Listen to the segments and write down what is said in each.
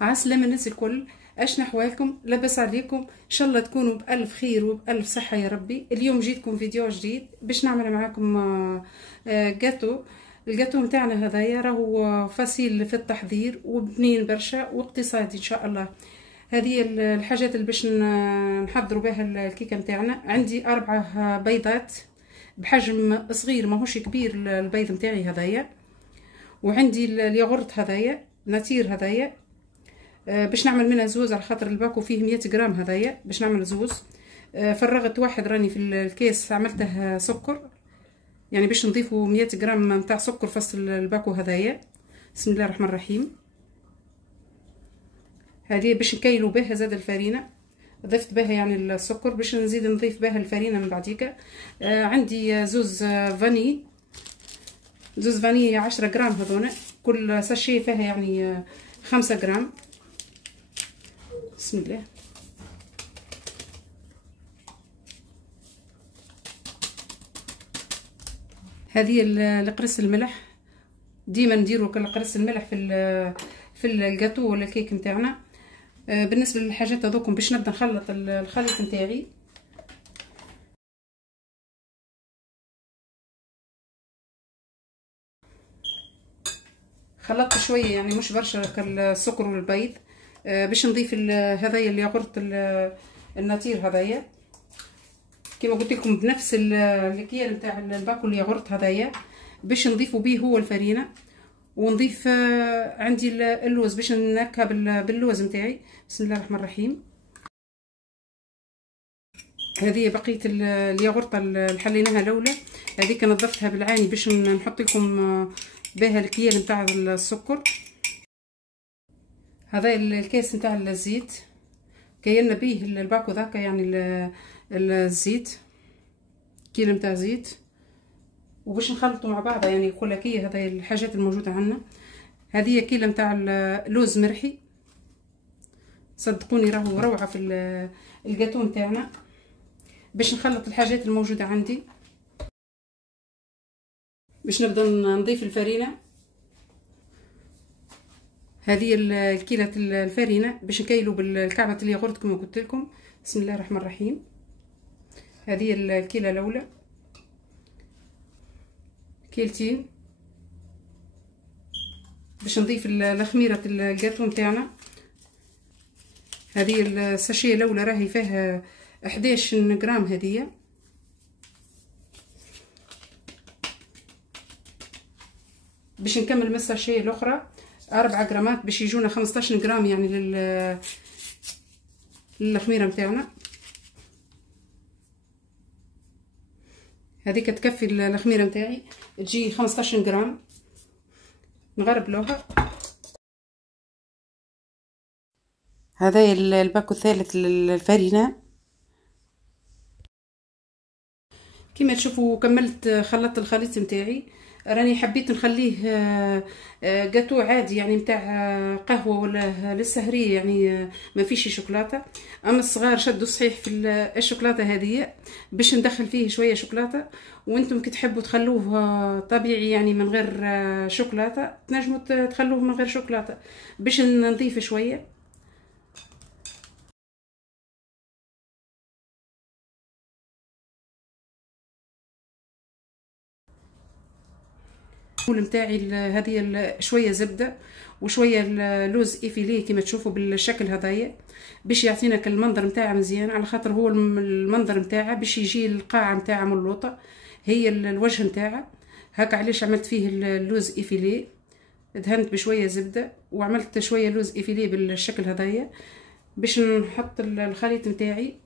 عسلامة الناس الكل، اشنا حوالكم؟ لاباس عليكم؟ ان شاء الله تكونوا بألف خير وبألف صحة يا ربي. اليوم جيتكم فيديو جديد باش نعمل معاكم جاتو. الجاتو متاعنا هذايا راهو فصيل في التحضير وبنين برشا واقتصادي ان شاء الله. هذه الحاجات اللي باش نحضروا بها الكيكه متاعنا. عندي 4 بيضات بحجم صغير ماهوش كبير البيض متاعي هذايا، وعندي الياغورت هذايا ناتير هذايا باش نعمل منها زوز على خاطر الباكو فيه 100 غرام هذايا باش نعمل زوز. فرغت واحد راني في الكيس عملته سكر، يعني باش نضيفوا 100 غرام نتاع سكر في الباكو هذايا. بسم الله الرحمن الرحيم. هذه باش نكيلوا بها زاد الفرينه، ضفت بها يعني السكر باش نزيد نضيف بها الفرينه من بعديك. عندي زوز فاني، زوز فاني 10 غرام هذونا، كل ساشي فيها يعني 5 غرام. بسم الله. هذه القرص الملح، ديما نديروا القرص الملح في الجاتو ولا الكيك نتاعنا. بالنسبه للحاجات هذوكم باش نبدا نخلط الخليط نتاعي. خلطت شويه يعني مش برشا السكر والبيض باش نضيف هذايا الياغورت الناتير هذايا كما قلت لكم بنفس الكيال نتاع الباكو الياغورت هذايا باش نضيفوا به هو الفرينه. ونضيف عندي اللوز باش نركها باللوز نتاعي. بسم الله الرحمن الرحيم. هذه بقيه الياغورت اللي حليناها الاولى، هذيك نظفتها بالعاني باش نحط لكم بها الكيال نتاع السكر. هذا الكيس نتاع الزيت كيلنا به الباكو ذاك يعني الزيت، كيلو نتاع زيت، وباش نخلطوا مع بعض يعني كلكيه. هذه الحاجات الموجوده عندنا. هذه كيلو نتاع لوز مرحي، صدقوني راهو روعه في الجاتو نتاعنا. باش نخلط الحاجات الموجوده عندي باش نبدا نضيف الفرينه. هذه الكيلة الفرينه باش نكيلوا بالكعبه الياغورت كما قلت لكم. بسم الله الرحمن الرحيم. هذه الكيلة الاولى، كيلتين باش نضيف لخميره الجاتو نتاعنا. هذه الساشيه الاولى راهي فيها 11 غرام هذه. باش نكمل من الساشيه الاخرى 4 غرامات باش يجونا 15 غرام يعني للخميره نتاعنا. هذيك تكفي الخميره نتاعي تجي 15 غرام. نغربلوها. هذا الباكو الثالث للفرينه. كما تشوفوا كملت خلطت الخليط نتاعي. راني حبيت نخليه جاتو عادي يعني نتاع قهوه ولا للسهريه، يعني ما فيش شوكولاته. اما الصغار شدوا صحيح في الشوكولاته هذه باش ندخل فيه شويه شوكولاته، وانتم كي تحبوا تخلوه طبيعي يعني من غير شوكولاته تنجموا تخلوه من غير شوكولاته باش نضيف شويه. نتاعي هذه شويه زبده وشويه لوز ايفيلي كما تشوفوا بالشكل هذايا باش يعطينا المنظر نتاعه مزيان، على خاطر هو المنظر نتاعه باش يجي القاعه نتاعه ملوطه هي الوجه نتاعه. هكا علاش عملت فيه اللوز ايفيلي، دهنت بشويه زبده وعملت شويه لوز ايفيلي بالشكل هذايا باش نحط الخليط نتاعي.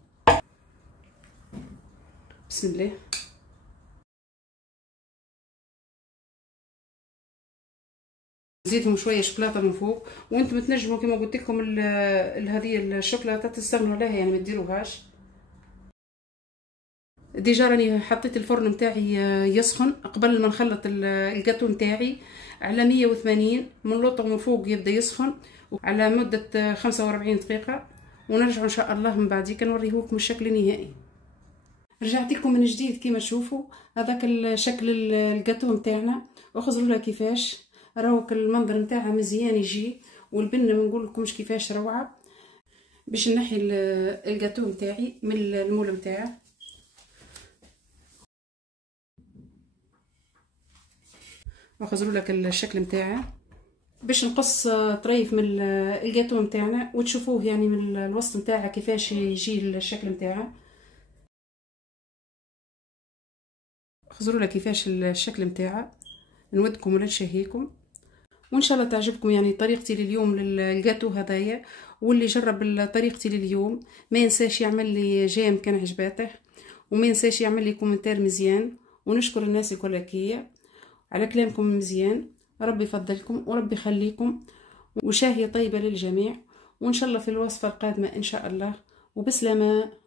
بسم الله. نزيدهم شويه شوكولاته من فوق، وانتم تنجموا كما قلت لكم هذه الشوكولاته تستغنوا عليها يعني ما ديروهاش. ديجا راني حطيت الفرن نتاعي يسخن قبل ما نخلط الجاتو نتاعي على 180 من لوطو من فوق يبدا يسخن على مده 45 دقيقه، ونرجع ان شاء الله من بعديك نوريهولكم الشكل النهائي. رجعت لكم من جديد كما تشوفوا هذاك الشكل الجاتو نتاعنا، وخزروا له كيفاش راهو المنظر نتاعها مزيان يجي، والبنه ما نقول لكمش كيفاش روعه. باش نحي الجاتو نتاعي من المول نتاعه. واخزروا لك الشكل نتاعه باش نقص طريف من الجاتو نتاعنا وتشوفوه يعني من الوسط نتاعه كيفاش يجي الشكل نتاعه. خزروا لك كيفاش الشكل نتاعه، نودكم ولا نشهيكم وان شاء الله تعجبكم يعني طريقتي لليوم للجاتو هذايا. واللي جرب طريقتي لليوم ما ينساش يعمل لي جيم كان عجباته، وما ينساش يعمل لي كومنتار مزيان. ونشكر الناس الكل كيا على كلامكم مزيان. ربي يفضلكم وربي يخليكم، وشاهية طيبة للجميع، وان شاء الله في الوصفة القادمة ان شاء الله. وبسلامة.